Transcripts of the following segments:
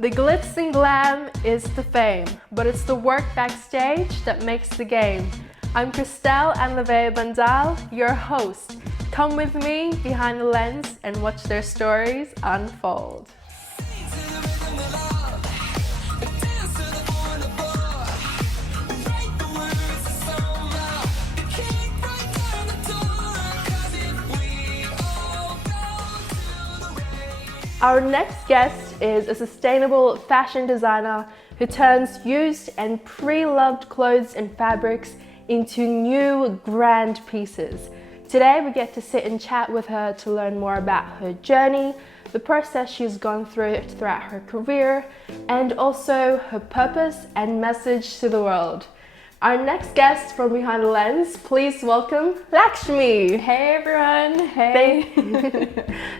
The glitz and glam is the fame, but it's the work backstage that makes the game. I'm Christelle and Levea Bandal, your host. Come with me behind the lens and watch their stories unfold. Our next guest is a sustainable fashion designer who turns used and pre-loved clothes and fabrics into new grand pieces. Today we get to sit and chat with her to learn more about her journey, the process she's gone through throughout her career, and also her purpose and message to the world. Our next guest from behind the lens, please welcome Lakshmi. Hey everyone, hey.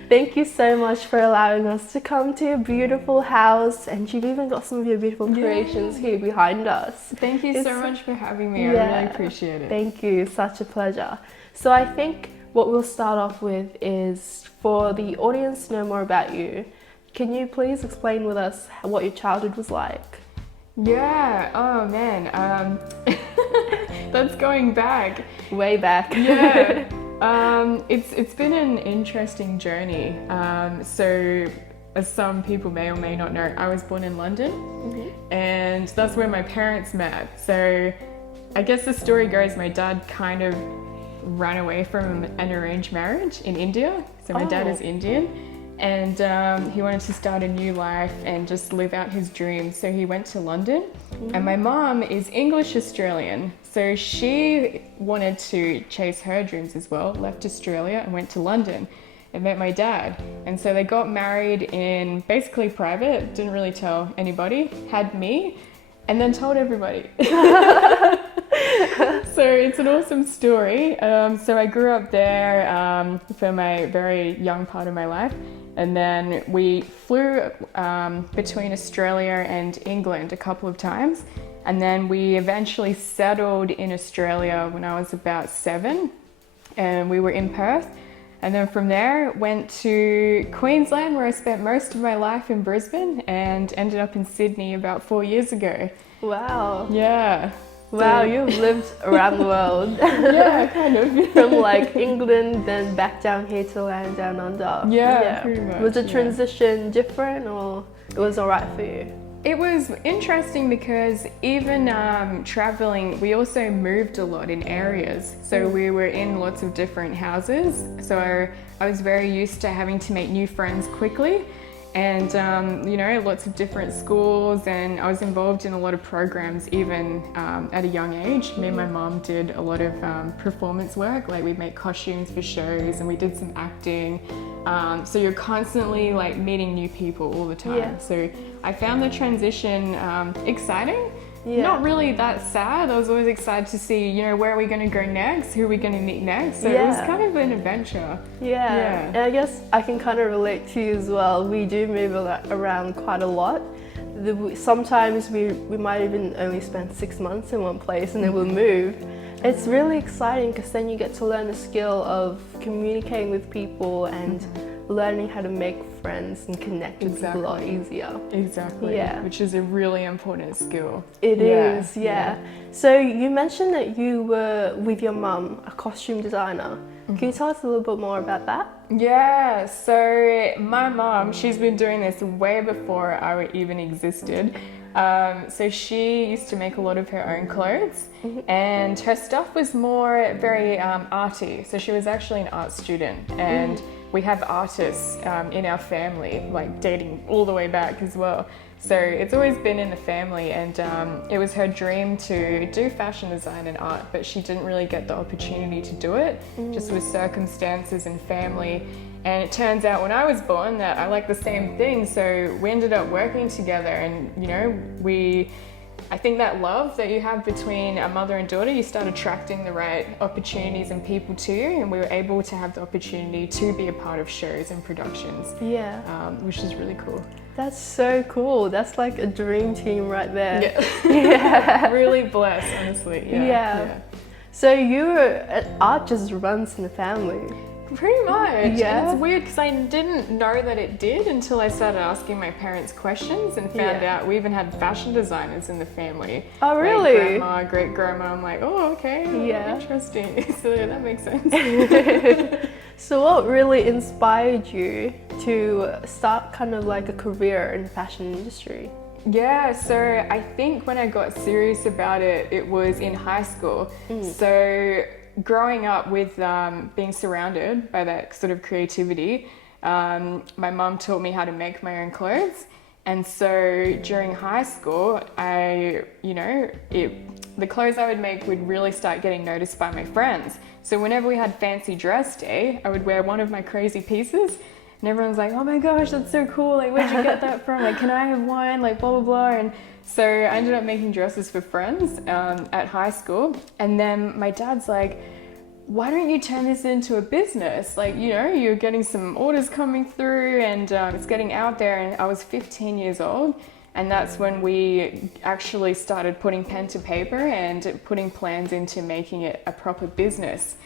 Thank you so much for allowing us to come to your beautiful house, and you've even got some of your beautiful creations here behind us. Thank you so much for having me, I really appreciate it. Thank you, such a pleasure. So I think what we'll start off with is for the audience to know more about you. Can you please explain with us what your childhood was like? Yeah, oh man, that's going back. Way back. Yeah, it's been an interesting journey. So as some people may or may not know, I was born in London, and that's where my parents met. So I guess the story goes, my dad kind of ran away from an arranged marriage in India. So my dad is Indian. And he wanted to start a new life and just live out his dreams. So he went to London. And my mom is English Australian. So she wanted to chase her dreams as well, left Australia and went to London and met my dad. And so they got married in basically private, didn't really tell anybody, had me, and then told everybody. So it's an awesome story. So I grew up there for my very young part of my life. And then we flew between Australia and England a couple of times. And then we eventually settled in Australia when I was about 7. And we were in Perth. And then from there went to Queensland, where I spent most of my life in Brisbane, and ended up in Sydney about 4 years ago. Wow. Yeah. Wow, you've lived around the world. Yeah, kind of. From like England, then back down here to land down under. Yeah, pretty much. Was the transition different, or it was alright for you? It was interesting because even traveling, we also moved a lot in areas. So we were in lots of different houses. So I was very used to having to make new friends quickly. And you know, lots of different schools, and I was involved in a lot of programs even at a young age. Me and my mom did a lot of performance work, like we'd make costumes for shows and we did some acting. So you're constantly like meeting new people all the time. Yeah. So I found the transition exciting. Not really that sad. I was always excited to see, you know, where are we going to go next? Who are we going to meet next? So it was kind of an adventure. Yeah. And I guess I can kind of relate to you as well. We do move around quite a lot. Sometimes we might even only spend 6 months in one place and then we'll move. It's really exciting because then you get to learn the skill of communicating with people and learning how to make friends and connect with people a lot easier. Exactly. Yeah. Which is a really important skill. It is. So you mentioned that you were with your mum, a costume designer. Can you tell us a little bit more about that? Yeah, so my mom, she's been doing this way before I even existed. So she used to make a lot of her own clothes, and her stuff was more very arty. So she was actually an art student, and we have artists in our family, like dating all the way back as well. So it's always been in the family, and it was her dream to do fashion design and art, but she didn't really get the opportunity to do it, just with circumstances and family. And it turns out when I was born that I like the same thing, so we ended up working together, and you know, I think that love that you have between a mother and daughter, you start attracting the right opportunities and people to you, and we were able to have the opportunity to be a part of shows and productions, which is really cool. That's so cool. That's like a dream team right there. Really blessed, honestly. So art just runs in the family. Pretty much. Yeah. And it's weird because I didn't know that it did until I started asking my parents questions and found out we even had fashion designers in the family. Oh, really? Like grandma, great grandma. I'm like, oh, okay. Yeah. Interesting. So that makes sense. So what really inspired you to start kind of like a career in the fashion industry? Yeah, so I think when I got serious about it, it was in high school. So growing up with being surrounded by that sort of creativity, my mum taught me how to make my own clothes. And so during high school, the clothes I would make would really start getting noticed by my friends. So whenever we had fancy dress day, I would wear one of my crazy pieces. And everyone's like, oh my gosh, that's so cool. Like, where'd you get that from? Like, can I have one? Like, blah, blah, blah. And so I ended up making dresses for friends at high school. And then my dad's like, why don't you turn this into a business? Like, you're getting some orders coming through and it's getting out there. And I was 15 years old. And that's when we actually started putting pen to paper and putting plans into making it a proper business.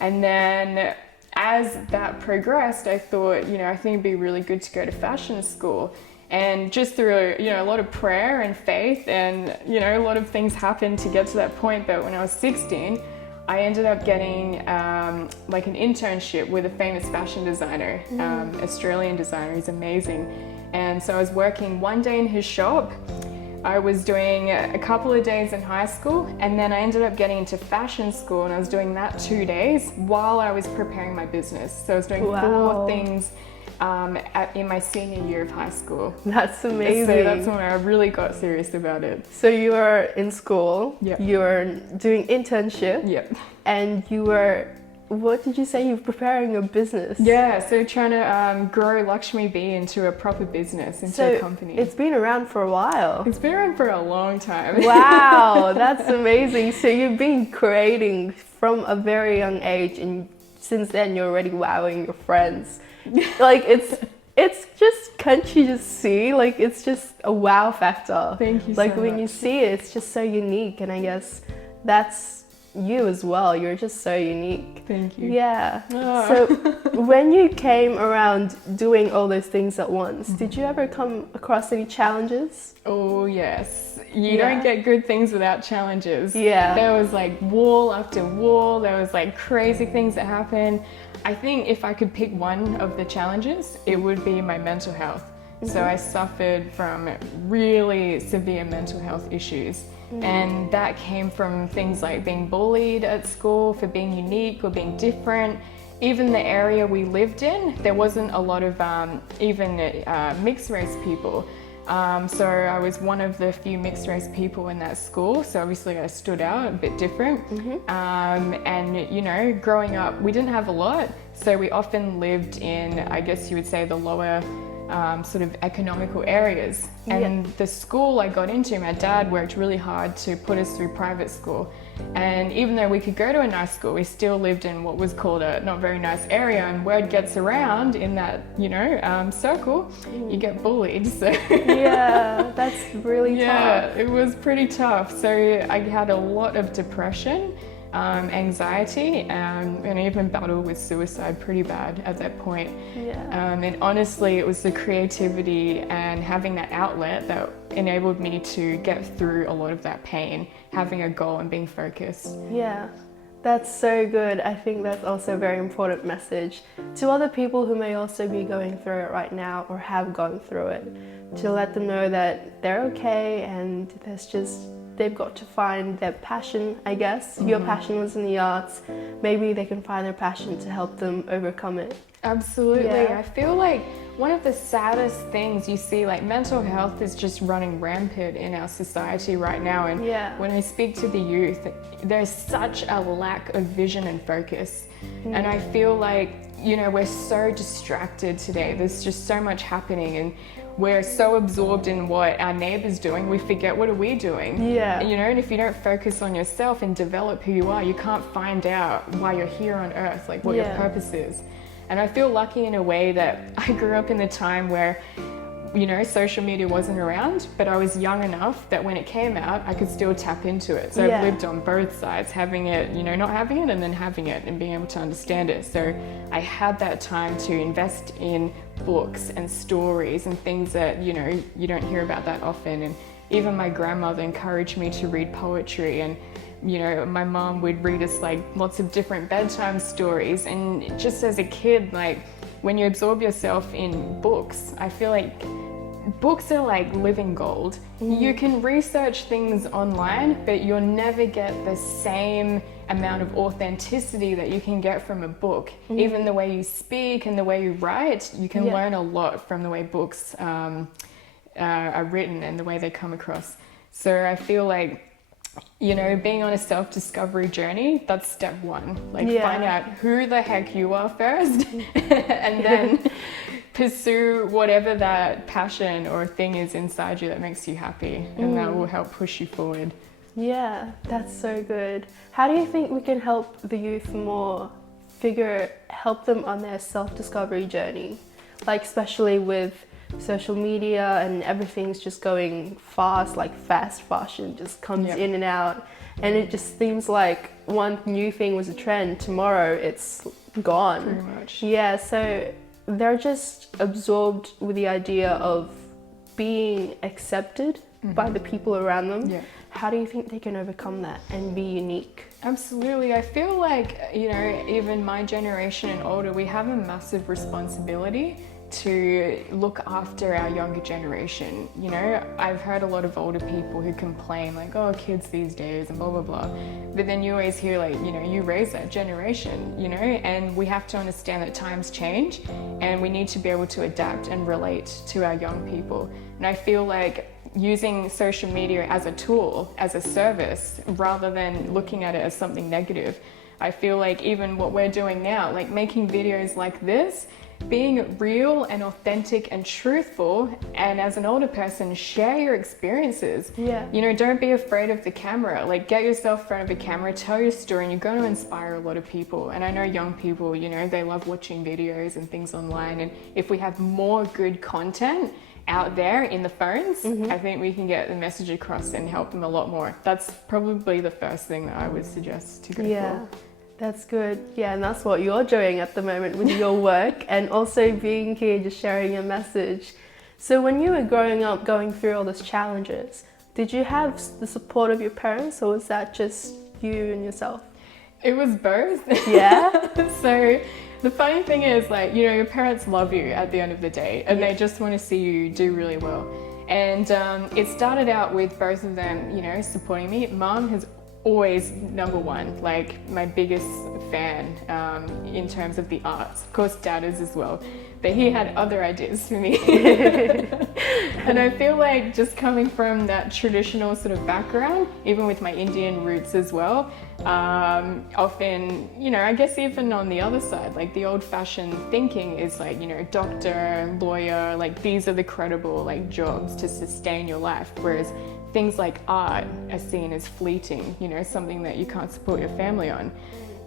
And then as that progressed, I thought, I think it'd be really good to go to fashion school. And just through, a lot of prayer and faith and, a lot of things happened to get to that point. But when I was 16, I ended up getting like an internship with a famous fashion designer, Australian designer. He's amazing. And so I was working one day in his shop. I was doing a couple of days in high school, and then I ended up getting into fashion school, and I was doing that 2 days while I was preparing my business. So I was doing 4 things in my senior year of high school. That's amazing. So that's when I really got serious about it. So you were in school, Yep. you were doing internship, Yep. and you were, what did you say, you were preparing a business? Yeah, so trying to grow Lakshmi Bee into a proper business, into a company. It's been around for a while. It's been around for a long time. Wow, that's amazing. So you've been creating from a very young age, and since then you're already wowing your friends. Like it's just, can't you just see? Like it's just a wow factor. Thank you like so when much. you see it, it's just so unique, and I guess that's you as well. You're just so unique. Thank you. Yeah. Oh. So when you came around doing all those things at once, did you ever come across any challenges? Oh yes. You don't get good things without challenges. Yeah. There was like wall after wall. There was like crazy things that happened. I think if I could pick one of the challenges, it would be my mental health. So I suffered from really severe mental health issues. And that came from things like being bullied at school for being unique or being different. Even the area we lived in, there wasn't a lot of mixed race people. So I was one of the few mixed race people in that school. So obviously I stood out a bit different. And growing up, we didn't have a lot. So we often lived in, I guess you would say, the lower sort of economical areas. And the school I got into, my dad worked really hard to put us through private school. And even though we could go to a nice school, we still lived in what was called a not very nice area. And word gets around in that, circle, you get bullied. So Yeah, that's really tough. yeah, it was pretty tough. So I had a lot of depression, anxiety, and even battled with suicide pretty bad at that point. And honestly, it was the creativity and having that outlet that enabled me to get through a lot of that pain, having a goal and being focused. Yeah, that's so good. I think that's also a very important message to other people who may also be going through it right now or have gone through it, to let them know that they're okay, and they've got to find their passion, I guess. Your passion was in the arts. Maybe they can find their passion to help them overcome it. Absolutely. Yeah. I feel like one of the saddest things you see, like mental health is just running rampant in our society right now. And when I speak to the youth, there's such a lack of vision and focus. And I feel like, we're so distracted today. There's just so much happening, and we're so absorbed in what our neighbor's doing, we forget what are we doing. And if you don't focus on yourself and develop who you are, you can't find out why you're here on earth, like what your purpose is. And I feel lucky in a way that I grew up in the time where you know, social media wasn't around, but I was young enough that when it came out, I could still tap into it. So I've lived on both sides, having it, you know, not having it, and then having it and being able to understand it. So I had that time to invest in books and stories and things that, you know, you don't hear about that often. And even my grandmother encouraged me to read poetry, and you know, my mom would read us like lots of different bedtime stories. And just as a kid, like when you absorb yourself in books, I feel like books are like living gold. You can research things online, but you'll never get the same amount of authenticity that you can get from a book. Even the way you speak and the way you write, you can learn a lot from the way books are written and the way they come across. So I feel like, you know, being on a self-discovery journey, that's step one. Like find out who the heck you are first and then pursue whatever that passion or thing is inside you that makes you happy, and that will help push you forward. Yeah, that's so good. How do you think we can help the youth more help them on their self-discovery journey? Like especially with social media and everything's just going fast, like fast fashion just comes in and out, and it just seems like one new thing was a trend, tomorrow it's gone. Pretty much. Yeah, so they're just absorbed with the idea of being accepted by the people around them. How do you think they can overcome that and be unique? Absolutely. I feel like, you know, even my generation and older, we have a massive responsibility to look after our younger generation. You know, I've heard a lot of older people who complain like, oh, kids these days and blah, blah, blah. But then you always hear like, you know, you raise that generation, you know, and we have to understand that times change and we need to be able to adapt and relate to our young people. And I feel like using social media as a tool, as a service, rather than looking at it as something negative. I feel like even what we're doing now, like making videos like this, being real and authentic and truthful, and as an older person, share your experiences. You know, don't be afraid of the camera. Like get yourself in front of a camera, tell your story, and you're going to inspire a lot of people. And I know young people, you know, they love watching videos and things online, and if we have more good content out there in the phones, I think we can get the message across and help them a lot more. That's probably the first thing that I would suggest to go for. That's good. Yeah, and that's what you're doing at the moment with your work and also being here, just sharing your message. So when you were growing up, going through all these challenges, did you have the support of your parents, or was that just you and yourself? It was both. Yeah? So the funny thing is, like, you know, your parents love you at the end of the day, and they just want to see you do really well. And it started out with both of them, you know, supporting me. Mom has always number one, like my biggest fan in terms of the arts. Of course Dad is as well, but he had other ideas for me. And I feel like just coming from that traditional sort of background, even with my Indian roots as well, often, you know, I guess even on the other side, like the old-fashioned thinking is like, you know, doctor, lawyer, like these are the credible like jobs to sustain your life, whereas things like art are seen as fleeting, you know, something that you can't support your family on.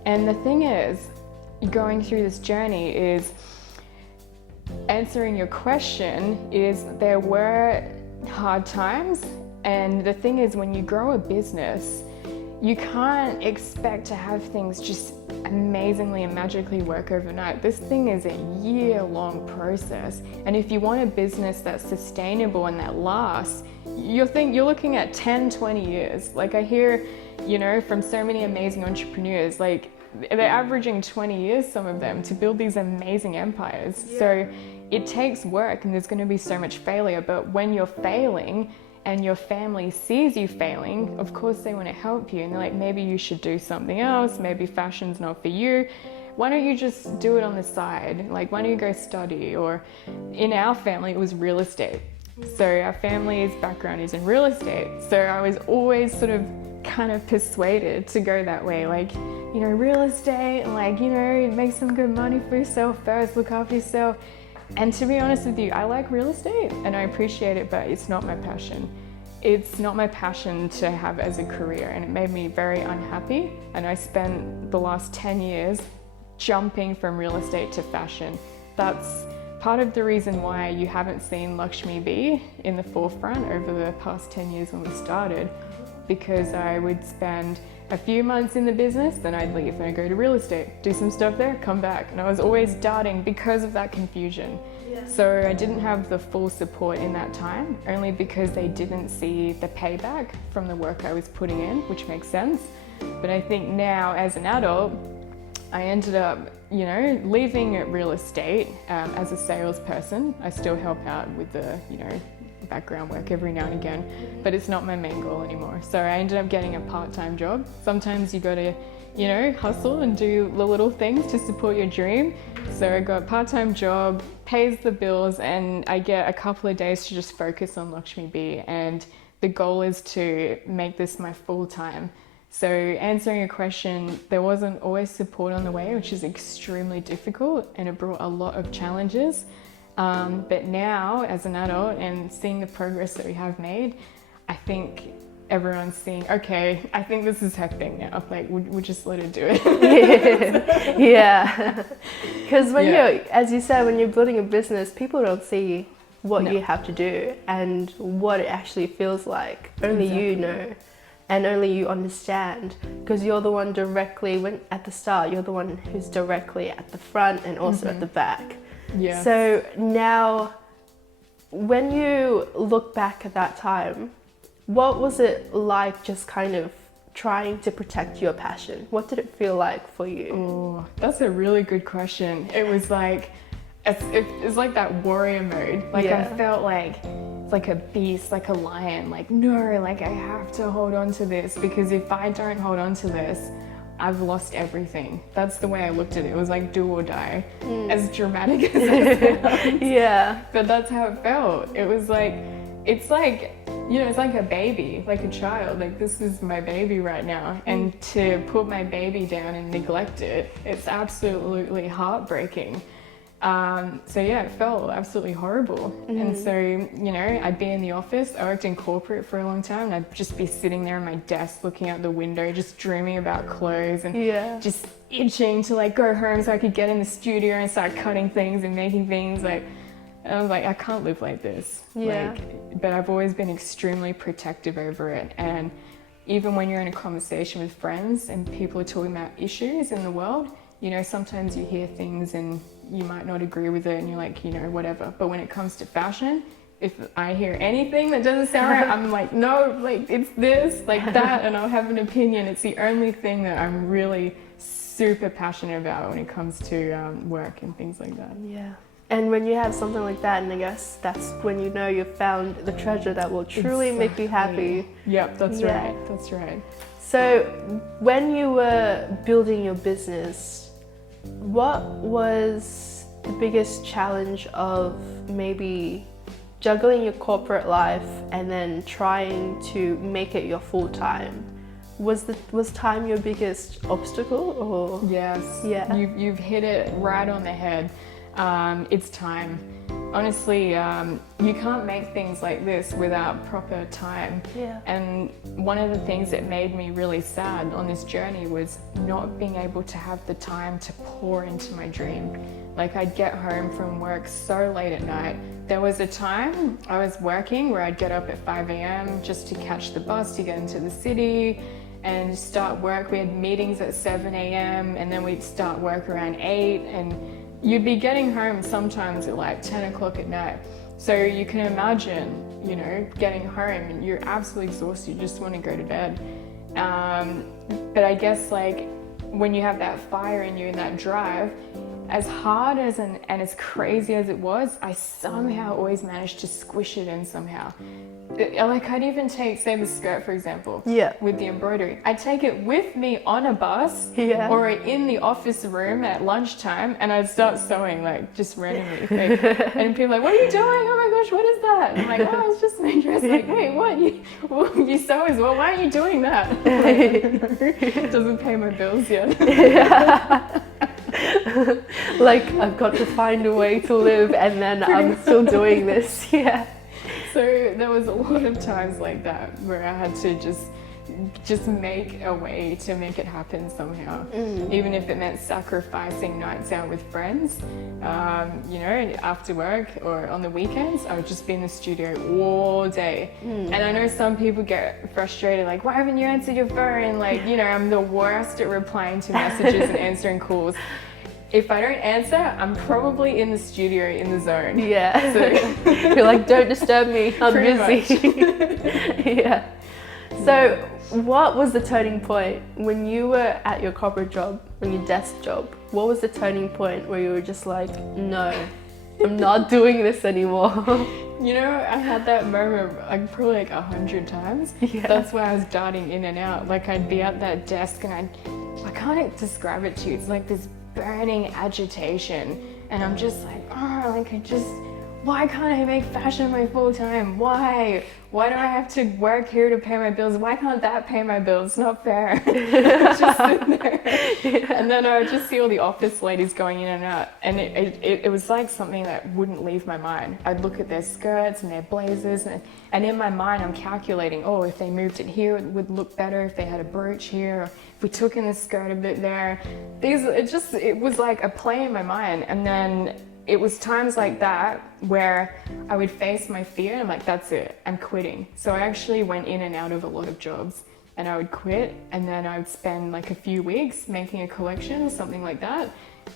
And the thing is, going through this journey is, answering your question is, there were hard times. And the thing is, when you grow a business, you can't expect to have things just amazingly and magically work overnight. This thing is a year-long process. And if you want a business that's sustainable and that lasts, you're looking at 10, 20 years. Like I hear, you know, from so many amazing entrepreneurs, like they're averaging 20 years, some of them, to build these amazing empires. So it takes work, and there's going to be so much failure. But when you're failing and your family sees you failing, of course they want to help you, and they're like, maybe you should do something else, maybe fashion's not for you, why don't you just do it on the side, like why don't you go study? Or in our family it was real estate, so our family's background is in real estate, so I was always sort of kind of persuaded to go that way, like, you know, real estate, like, you know, make some good money for yourself first, look after yourself. And to be honest with you, I like real estate and I appreciate it, but it's not my passion. It's not my passion to have as a career, and it made me very unhappy. And I spent the last 10 years jumping from real estate to fashion. That's part of the reason why you haven't seen Lakshmi Bee in the forefront over the past 10 years when we started, because I would spend a few months in the business, then I'd leave and I'd go to real estate, do some stuff there, come back. And I was always darting because of that confusion. Yeah. So I didn't have the full support in that time, only because they didn't see the payback from the work I was putting in, which makes sense. But I think now as an adult, I ended up, you know, leaving real estate as a salesperson. I still help out with the, you know, background work every now and again, but it's not my main goal anymore. So I ended up getting a part-time job. Sometimes you got to, you know, hustle and do the little things to support your dream. So I got a part-time job, pays the bills, and I get a couple of days to just focus on Lakshmi Bee. And the goal is to make this my full-time. So answering your question, there wasn't always support on the way, which is extremely difficult, and it brought a lot of challenges. But now, as an adult and seeing the progress that we have made, I think everyone's seeing, okay, I think this is her thing now. Like, we'll just let her do it. Yeah. Because when you're, as you said, when you're building a business, people don't see what you have to do and what it actually feels like. Only you know. And only you understand, because you're the one directly, at the start, you're the one who's directly at the front and also at the back. Yeah. So now, when you look back at that time, what was it like just kind of trying to protect your passion? What did it feel like for you? Oh, that's a really good question. It was like, it's like that warrior mode. Like I felt like a beast, like a lion, like no, like I have to hold on to this, because if I don't hold on to this, I've lost everything. That's the way I looked at it. It was like do or die, as dramatic as it sounds. Yeah. But that's how it felt. It was like, it's like, you know, it's like a baby, like a child. Like, this is my baby right now. And to put my baby down and neglect it, it's absolutely heartbreaking. So yeah, it felt absolutely horrible. And so, you know, I'd be in the office. I worked in corporate for a long time, and I'd just be sitting there at my desk looking out the window, just dreaming about clothes and just itching to like go home so I could get in the studio and start cutting things and making things. Like, I was like, I can't live like this. Like, but I've always been extremely protective over it. And even when you're in a conversation with friends and people are talking about issues in the world, you know, sometimes you hear things and you might not agree with it and you're like, you know, whatever. But when it comes to fashion, if I hear anything that doesn't sound right, I'm like, no, like it's this, like that, and I'll have an opinion. It's the only thing that I'm really super passionate about when it comes to work and things like that. Yeah. And when you have something like that, and I guess that's when you know you've found the treasure that will truly make you happy. Yep, that's right, that's right. So when you were building your business, what was the biggest challenge of maybe juggling your corporate life and then trying to make it your full time? Was time your biggest obstacle, or? Yes. Yeah. You've hit it right on the head. It's time. Honestly, you can't make things like this without proper time. Yeah. And one of the things that made me really sad on this journey was not being able to have the time to pour into my dream. Like, I'd get home from work so late at night. There was a time I was working where I'd get up at 5 a.m. just to catch the bus to get into the city and start work. We had meetings at 7 a.m. and then we'd start work around 8, and you'd be getting home sometimes at like 10 o'clock at night. So you can imagine, you know, getting home and you're absolutely exhausted, you just want to go to bed. But I guess like when you have that fire in you and that drive, as hard as and as crazy as it was, I somehow always managed to squish it in somehow. Like, I'd even take, say, the skirt, for example, with the embroidery. I'd take it with me on a bus or in the office room at lunchtime, and I'd start sewing, like, just randomly. And people are like, what are you doing? Oh my gosh, what is that? And I'm like, oh, it's just my dress. Like, hey, what? You sew as well? Why are you doing that? It doesn't pay my bills yet. Like, I've got to find a way to live, and then I'm still doing this. Yeah. So there was a lot of times like that where I had to just just make a way to make it happen somehow. Even if it meant sacrificing nights out with friends, you know, after work or on the weekends, I would just be in the studio all day. And I know some people get frustrated, like, why haven't you answered your phone? Like, you know, I'm the worst at replying to messages and answering calls. If I don't answer, I'm probably in the studio in the zone. Yeah. So You're like, don't disturb me, I'm Pretty busy. Yeah. So what was the turning point when you were at your corporate job, on your desk job? What was the turning point where you were just like, no, I'm not doing this anymore? You know, I had that moment like probably like 100 times. Yeah. That's why I was darting in and out. Like I'd be at that desk and I can't describe it to you. It's like this burning agitation, and I'm just like, oh, like why can't I make fashion my full time? Why do I have to work here to pay my bills? Why can't that pay my bills? It's not fair. Just sitting there. Yeah. And then I would just see all the office ladies going in and out, and it was like something that wouldn't leave my mind. I'd look at their skirts and their blazers, and in my mind I'm calculating, oh, if they moved it here it would look better, if they had a brooch here, or if we took in the skirt a bit there. It was like a play in my mind. And then it was times like that where I would face my fear and I'm like, that's it, I'm quitting. So I actually went in and out of a lot of jobs, and I would quit, and then I would spend like a few weeks making a collection, something like that.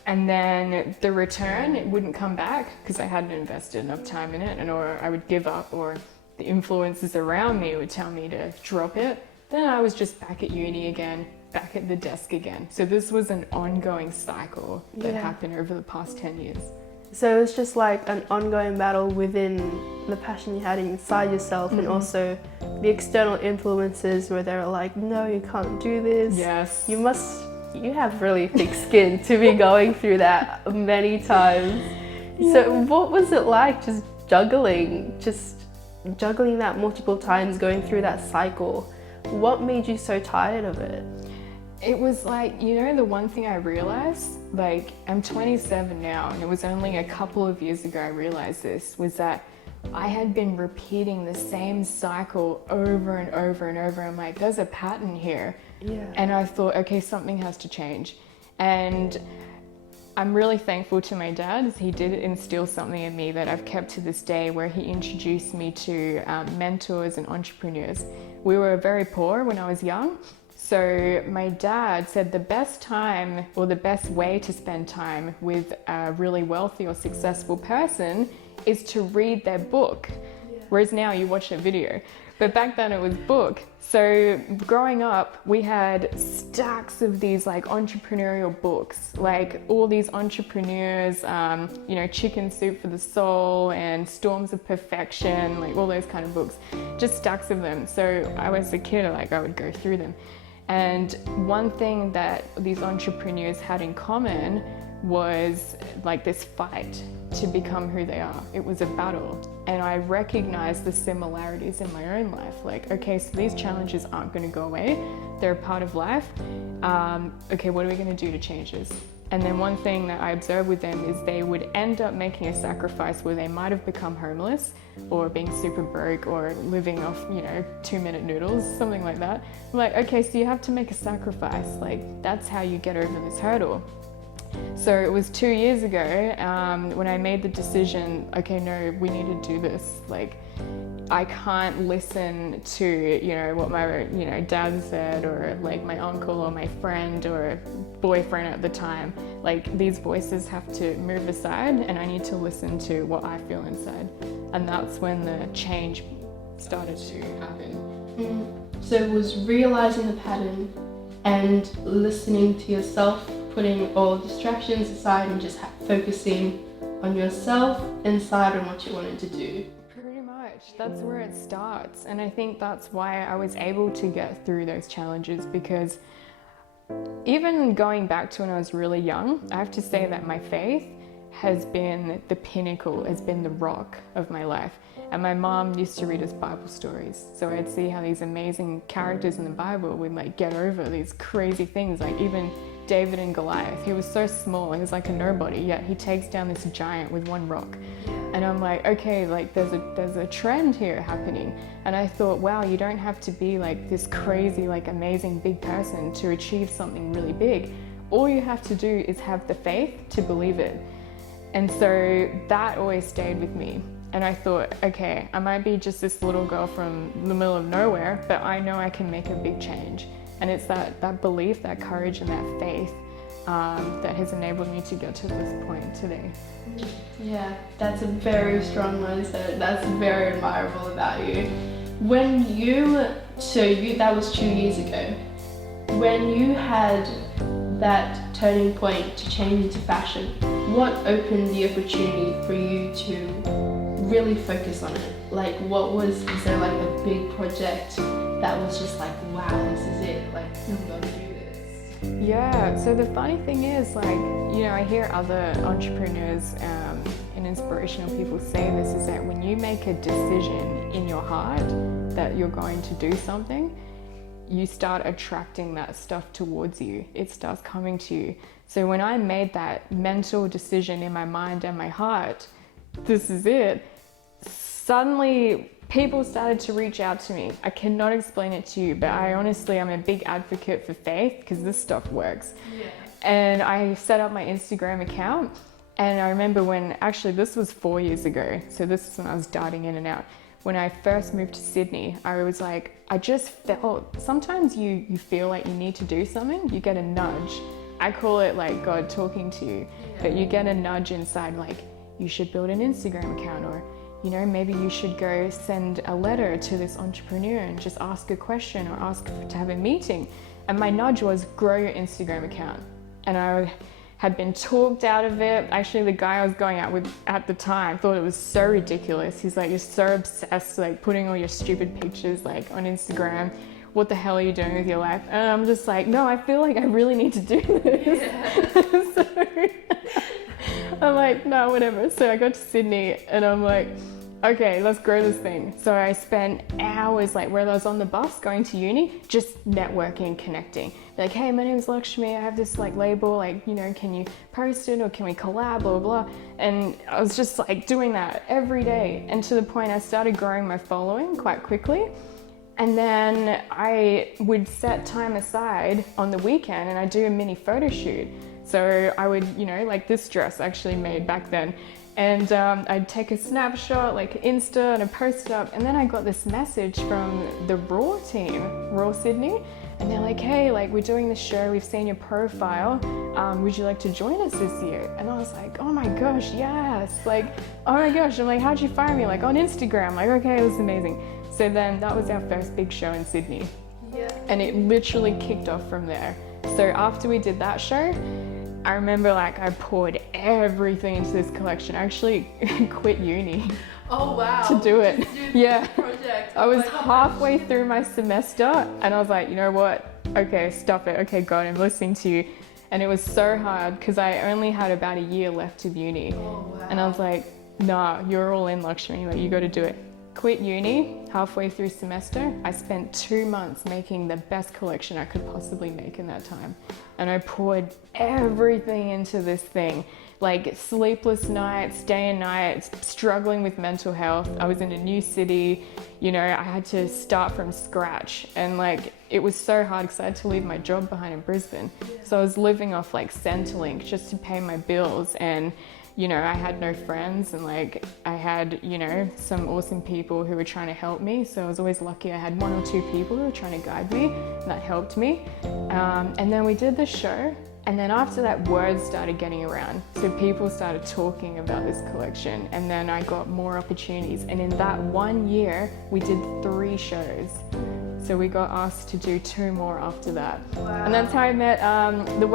And then the return, it wouldn't come back because I hadn't invested enough time in it, or I would give up, or the influences around me would tell me to drop it. Then I was just back at uni again, back at the desk again. So this was an ongoing cycle that happened over the past 10 years. So it was just like an ongoing battle within the passion you had inside yourself, and also the external influences where they were like, no, you can't do this. Yes. You have really thick skin to be going through that many times. Yeah. So what was it like just juggling that multiple times, going through that cycle? What made you so tired of it? It was like, you know, the one thing I realized, like I'm 27 now, and it was only a couple of years ago I realized this, was that I had been repeating the same cycle over and over and over. I'm like, there's a pattern here. Yeah. And I thought, okay, something has to change. And I'm really thankful to my dad. He did instill something in me that I've kept to this day, where he introduced me to mentors and entrepreneurs. We were very poor when I was young. So my dad said the best time, or the best way to spend time with a really wealthy or successful person is to read their book. Yeah. Whereas now you watch a video. But back then it was book. So growing up, we had stacks of these like entrepreneurial books, like all these entrepreneurs, you know, Chicken Soup for the Soul and Storms of Perfection, like all those kind of books, just stacks of them. So I was a kid, like I would go through them. And one thing that these entrepreneurs had in common was like this fight to become who they are. It was a battle. And I recognized the similarities in my own life. Like, okay, so these challenges aren't going to go away. They're a part of life. Okay, what are we going to do to change this? And then one thing that I observed with them is they would end up making a sacrifice where they might have become homeless, or being super broke, or living off, you know, 2-minute noodles, something like that. I'm like, okay, so you have to make a sacrifice. Like, that's how you get over this hurdle. So it was 2 years ago when I made the decision, okay, no, we need to do this. Like, I can't listen to, you know, what my, you know, dad said, or like my uncle or my friend or boyfriend at the time. Like, these voices have to move aside, and I need to listen to what I feel inside. And that's when the change started to happen. So it was realizing the pattern and listening to yourself, putting all distractions aside and just focusing on yourself, inside, on what you wanted to do. Pretty much, that's where it starts. And I think that's why I was able to get through those challenges, because even going back to when I was really young, I have to say that my faith has been the pinnacle, has been the rock of my life. And my mom used to read us Bible stories. So I'd see how these amazing characters in the Bible would like get over these crazy things, like even David and Goliath. He was so small, he was like a nobody, yet he takes down this giant with one rock. And I'm like, okay, like there's a trend here happening. And I thought, wow, you don't have to be like this crazy, like amazing big person to achieve something really big. All you have to do is have the faith to believe it. And so that always stayed with me. And I thought, okay, I might be just this little girl from the middle of nowhere, but I know I can make a big change. And it's that belief, that courage, and that faith that has enabled me to get to this point today. Yeah, that's a very strong mindset. That's very admirable about you. That was 2 years ago. When you had that turning point to change into fashion, what opened the opportunity for you to really focus on it? Like, is there like a big project that was just like, wow, this is it, like, I'm gonna do this? Yeah, so the funny thing is, like, you know, I hear other entrepreneurs and inspirational people say this, is that when you make a decision in your heart that you're going to do something, you start attracting that stuff towards you. It starts coming to you. So when I made that mental decision in my mind and my heart, this is it, suddenly people started to reach out to me. I cannot explain it to you, but I'm a big advocate for faith, because this stuff works. Yeah. And I set up my Instagram account, and I remember this was 4 years ago, so this is when I was darting in and out. When I first moved to Sydney, I was like, I just felt, sometimes you feel like you need to do something, you get a nudge. I call it like God talking to you, but you get a nudge inside, like, you should build an Instagram account, or, you know, maybe you should go send a letter to this entrepreneur and just ask a question, or ask to have a meeting. And my nudge was, grow your Instagram account. And I had been talked out of it. Actually, the guy I was going out with at the time thought it was so ridiculous. He's like, you're so obsessed, like putting all your stupid pictures like on Instagram. What the hell are you doing with your life? And I'm just like, no, I feel like I really need to do this. Yeah. So I'm like, no, whatever. So I got to Sydney and I'm like, okay, let's grow this thing. So I spent hours, like, where I was on the bus going to uni, just networking, connecting. Like, hey, my name's Lakshmi, I have this like label, like, you know, can you post it, or can we collab, blah, blah, blah. And I was just like doing that every day. And to the point I started growing my following quite quickly. And then I would set time aside on the weekend and I'd do a mini photo shoot. So I would, you know, like this dress I actually made back then. And I'd take a snapshot, like Insta, and I'd post it up. And then I got this message from the Raw team, Raw Sydney. And they're like, hey, like, we're doing this show, we've seen your profile. Would you like to join us this year? And I was like, oh my gosh, yes. Like, oh my gosh. I'm like, how'd you find me? Like, on Instagram. Like, okay, it was amazing. So then that was our first big show in Sydney. Yeah. And it literally kicked off from there. So after we did that show, I remember like I poured everything into this collection. I actually quit uni. Oh wow. To do it. Yeah. Project. I was halfway through my semester and I was like, you know what? Okay, stop it. Okay, God, I'm listening to you. And it was so hard because I only had about a year left of uni. Oh, wow. And I was like, nah, you're all in, Lakshmi. Like, you got to do it. Quit uni, halfway through semester. I spent 2 months making the best collection I could possibly make in that time. And I poured everything into this thing, like sleepless nights, day and night, struggling with mental health. I was in a new city, you know, I had to start from scratch. And like, it was so hard because I had to leave my job behind in Brisbane. So I was living off like Centrelink just to pay my bills. And you know, I had no friends, and like I had, you know, some awesome people who were trying to help me. So I was always lucky I had 1 or 2 people who were trying to guide me, and that helped me. And then we did the show, and then after that, words started getting around. So people started talking about this collection, and then I got more opportunities. And in that 1 year, we did 3 shows. So we got asked to do 2 more after that. Wow. And that's how I met the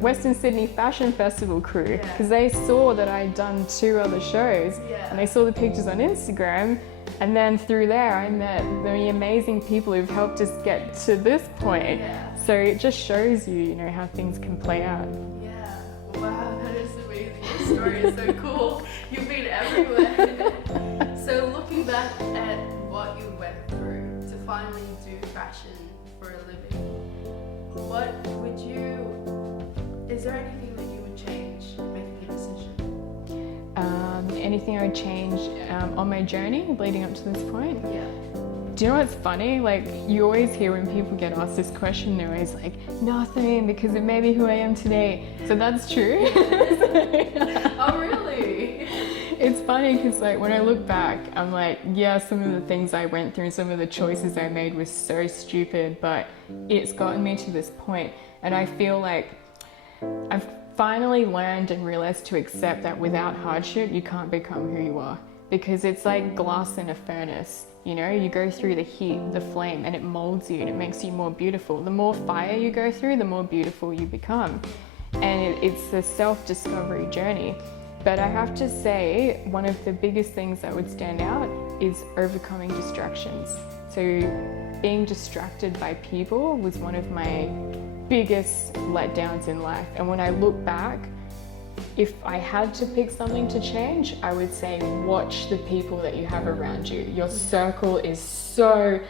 Western Sydney Fashion Festival crew, because they saw that I'd done 2 other shows, and they saw the pictures on Instagram, and then through there I met the amazing people who've helped us get to this point. So it just shows you, you know, how things can play out. Yeah, wow, that is amazing. Your story is so cool. You've been everywhere. So looking back at what you went through to finally do fashion for a living, what would you, is there anything that you would change making a decision? anything I would change on my journey leading up to this point? Yeah. Do you know what's funny? Like, you always hear when people get asked this question, they're always like, nothing, because it made me who I am today. So that's true. Oh, really? It's funny because like when I look back, I'm like, yeah, some of the things I went through, some of the choices I made were so stupid, but it's gotten me to this point. And I feel like I've finally learned and realized to accept that without hardship, you can't become who you are. Because it's like glass in a furnace, you know, you go through the heat, the flame, and it molds you and it makes you more beautiful. The more fire you go through, the more beautiful you become. And it's a self-discovery journey. But I have to say, one of the biggest things that would stand out is overcoming distractions. So being distracted by people was one of my biggest letdowns in life. And when I look back, if I had to pick something to change, I would say watch the people that you have around you. Your circle is so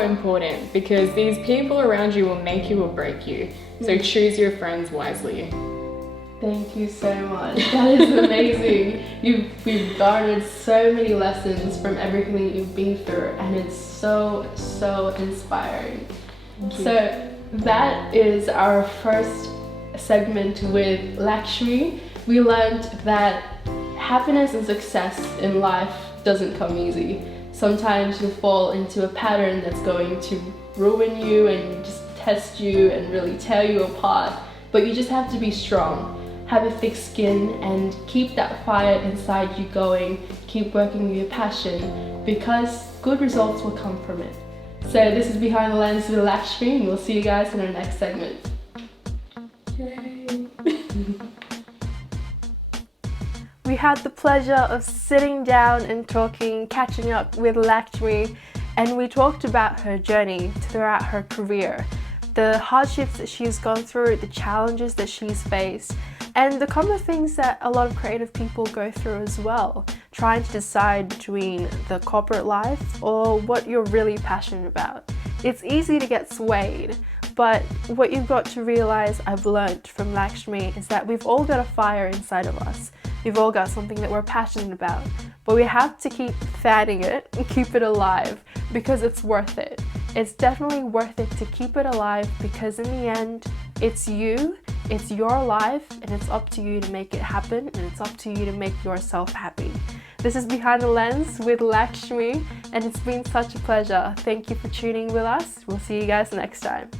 important, because these people around you will make you or break you. So choose your friends wisely. Thank you so much. That is amazing. We've garnered so many lessons from everything that you've been through, and it's so inspiring. So that is our first segment with Lakshmi. We learned that happiness and success in life doesn't come easy. Sometimes you'll fall into a pattern that's going to ruin you and just test you and really tear you apart. But you just have to be strong, have a thick skin, and keep that fire inside you going. Keep working with your passion, because good results will come from it. So this is Behind the Lens with Lakshmi, and we'll see you guys in our next segment. Yay. We had the pleasure of sitting down and talking, catching up with Lakshmi, and we talked about her journey throughout her career, the hardships that she's gone through, the challenges that she's faced, and the common things that a lot of creative people go through as well, trying to decide between the corporate life or what you're really passionate about. It's easy to get swayed, but what you've got to realize, I've learned from Lakshmi, is that we've all got a fire inside of us. We've all got something that we're passionate about, but we have to keep fanning it and keep it alive, because it's worth it. It's definitely worth it to keep it alive, because in the end, it's you, it's your life, and it's up to you to make it happen, and it's up to you to make yourself happy. This is Behind the Lens with Lakshmi, and it's been such a pleasure. Thank you for tuning with us. We'll see you guys next time.